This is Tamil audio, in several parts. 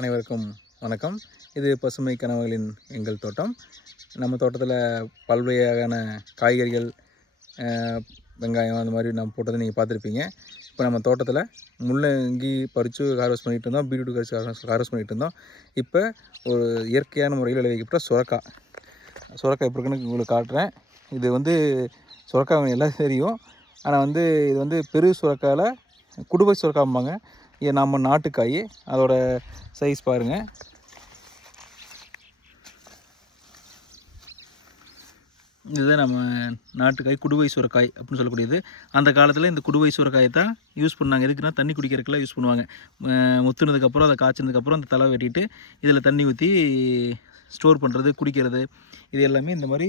அனைவருக்கும் வணக்கம். இது பசுமை கனவுகளின் எங்கள் தோட்டம். நம்ம தோட்டத்தில் பல்வகையான காய்கறிகள், வெங்காயம் அந்த மாதிரி நம்ம போட்டதை நீங்கள் பார்த்துருப்பீங்க. இப்போ நம்ம தோட்டத்தில் முள்ளங்கி பறித்து ஹார்வெஸ்ட் பண்ணிகிட்டு இருந்தோம், பீட்ரூட் கறிச்சு ஹார்வெஸ்ட் பண்ணிகிட்டு இருந்தோம். இப்போ ஒரு இயற்கையான முறையில் விளைவிக்கப்பட்ட சுரக்காய் எப்படி இருக்குன்னு உங்களுக்கு காட்டுறேன். இது வந்து சுரக்காய் எல்லாம் தெரியும், ஆனால் இது பெரு சுரக்காயில் குடுவை சுரக்காம்பாங்க. இது நம்ம நாட்டுக்காய். அதோட சைஸ் பாருங்கள். இதுதான் நம்ம நாட்டுக்காய், குடுவை சுரக்காய் அப்படின்னு சொல்லக்கூடியது. அந்த காலத்தில் இந்த குடுவை சுரக்காயை தான் யூஸ் பண்ணாங்க. எதுக்குன்னா தண்ணி குடிக்கிறதுக்கெல்லாம் யூஸ் பண்ணுவாங்க. முத்துனதுக்கப்புறம் அதை காய்ச்சினதுக்கப்புறம் அந்த தலை வெட்டிட்டு இதில் தண்ணி ஊற்றி ஸ்டோர் பண்ணுறது, குடிக்கிறது, இது எல்லாமே இந்த மாதிரி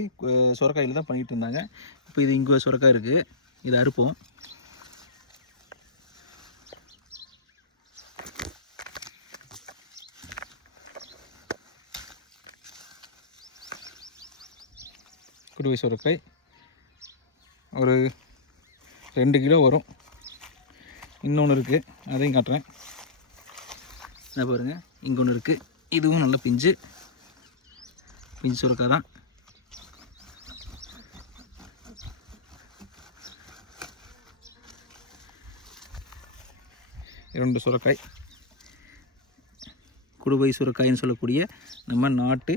சுரக்காயில் தான் பண்ணிகிட்டு இருந்தாங்க. இப்போ இது இங்கே சுரக்காய் இருக்குது, இதை அறுப்போம். குடுவை சுரக்காய் ஒரு 2 கிலோ வரும். இன்னொன்று இருக்குது, அதையும் காட்டுறேன். என்ன பாருங்கள், இங்கே ஒன்று இருக்குது. இதுவும் நல்ல பிஞ்சு சுரக்காய் தான். இரண்டு சுரக்காய், குடுவை சுரக்காய்ன்னு சொல்லக்கூடிய நம்ம நாட்டு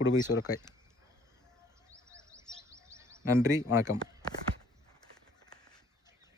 குடுவை சுரக்காய். நன்றி, வணக்கம்.